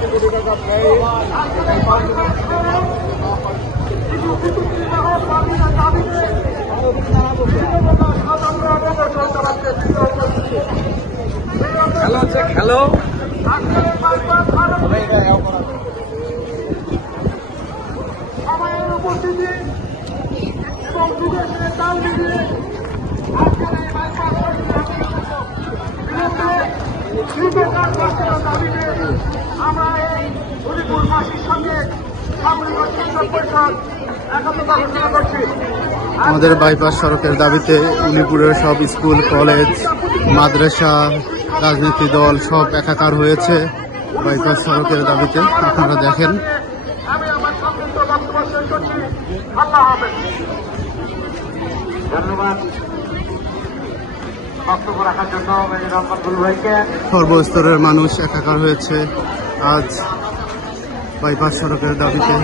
কোটি টাকা ব্যয়ে খেলো হচ্ছে খেলো সময়ের উপস্থিতি এবং বিদেশের তাল মিলিয়ে আজকের এই দাবিতে আমরা এই হরিপুরবাসীর সঙ্গে সামরিক চিকিৎসক পরিষদ একত্রতা ঘোষণা করছি। আমাদের বাইপাস সড়কের দাবিতে উলিপুরের সব স্কুল কলেজ মাদ্রাসা রাজনীতি দল সব একাকার হয়েছে বাইপাস সড়কের দাবিতে। আপনারা দেখেন। আমি আমার সংক্ষিপ্ত বক্তব্য শেষ করছি। আল্লাহ হাফেজ। ধন্যবাদ বক্তব্য রাখার জন্য ভাইকে। সর্বস্তরের মানুষ একাকার হয়েছে আজ বাইপাস সড়কের দাবিতে,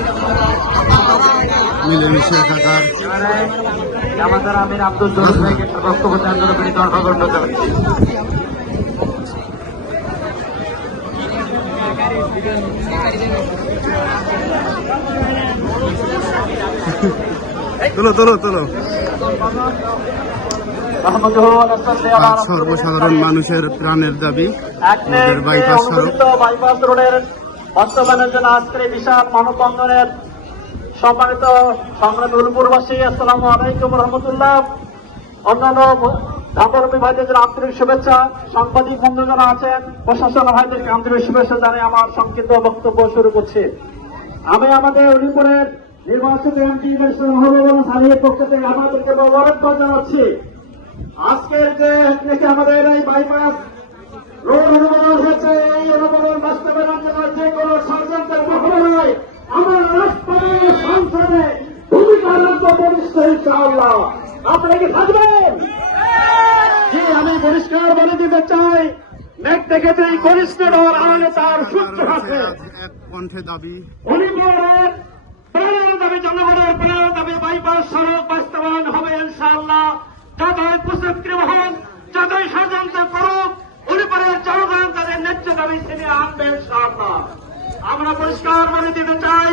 মিলেমিশে একাকার। আমাদের আমির আব্দুল জলিল ভাইকে বক্তব্য দেওয়ার জন্য তিনি দরকার করতে তোলো তোলো তোলো। আজ সর্বসাধারণ মানুষের প্রাণের দাবি আমাদের বাইপাস সড়ক। বাইপাস রোডের বাস্তবায়নের জন্য আজকের বিশাল মানববন্ধনের সম্মানিত সংগ্রামী উলিপুরবাসী, আসসালামু আলাইকুম রহমতুল্লাহ। অন্যান্য ধর্মাবলম্বী ভাইদের আন্তরিক শুভেচ্ছা, সাংবাদিক বন্ধু যারা আছেন, প্রশাসন ভাইদেরকে আন্তরিক শুভেচ্ছা জানিয়ে আমার সংক্ষিপ্ত বক্তব্য শুরু করছি। আমি আমাদের উলিপুরের নির্বাচিত এমপি সালিমের পক্ষ থেকে আমাদেরকে মোবারকবাদ জানাচ্ছি। আজকের যে আমাদের এই বাইপাস রোড অনুমোদন হয়েছে, এই অনুমোদন বাস্তবায়নের জন্য যে কোনো ষড়যন্ত্রের মোকাবেলায় আমার রাষ্ট্রীয় সংসদে ভূমিকা রাখবো বলিষ্ঠ ইনশাআল্লাহ। আপনারা কি থাকবেন? জি, আমি পরিষ্কার বলে দিতে চাই, মেঘ থেকে যে কনিষ্ঠ ডর আনলে তার সূত্র আছে। কণ্ঠে দাবি উলিপুরের প্রাণের দাবি, জনগণের প্রাণের দাবি বাইপাস সড়ক বাস্তবায়ন হবে ইনশাআল্লাহ। যতই কুচক্রী হন, যতই ষড়যন্ত্র করুক, উলিপুরের জনগণ তাদের ন্যায্য দাবি ছিনিয়ে আনবে ইনশাআল্লাহ। আমরা পরিষ্কার বলে দিতে চাই,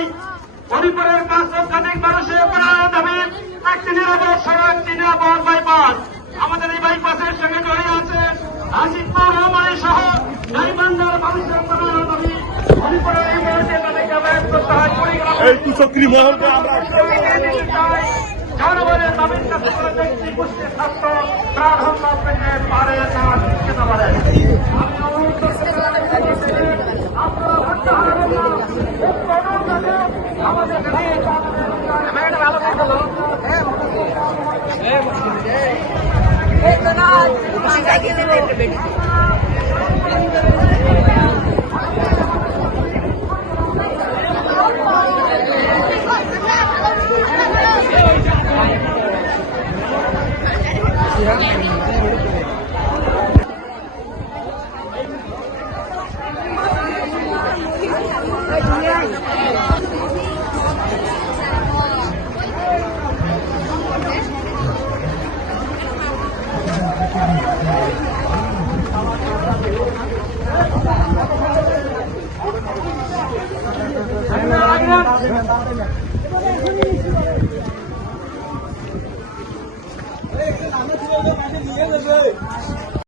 উলিপুরের 5 লক্ষাধিক মানুষের প্রাণের দাবি একটি নিরাপদ সড়ক, একটি নিরাপদ বাইপাস। আমাদের এই বাইপাসের সঙ্গে জড়িয়ে আছে আসিফপুর রহমানি সহ গাইবান্ধার মানুষের প্রাণের দাবি। উলিপুরের এই মুহূর্তে তাদেরকে ব্যয় করতে হয় এই কুচক্রী মহলকে আমরা জনগণের দাবির কাছে কোনো ব্যক্তি গোষ্ঠী ছাত্র প্রাণ হত্যা পেতে পারে না, খেতে পারে। আমি অনুরোধ করতে চাই, আপনারা ভাবতে হারাবেন না। আমাদের ভালো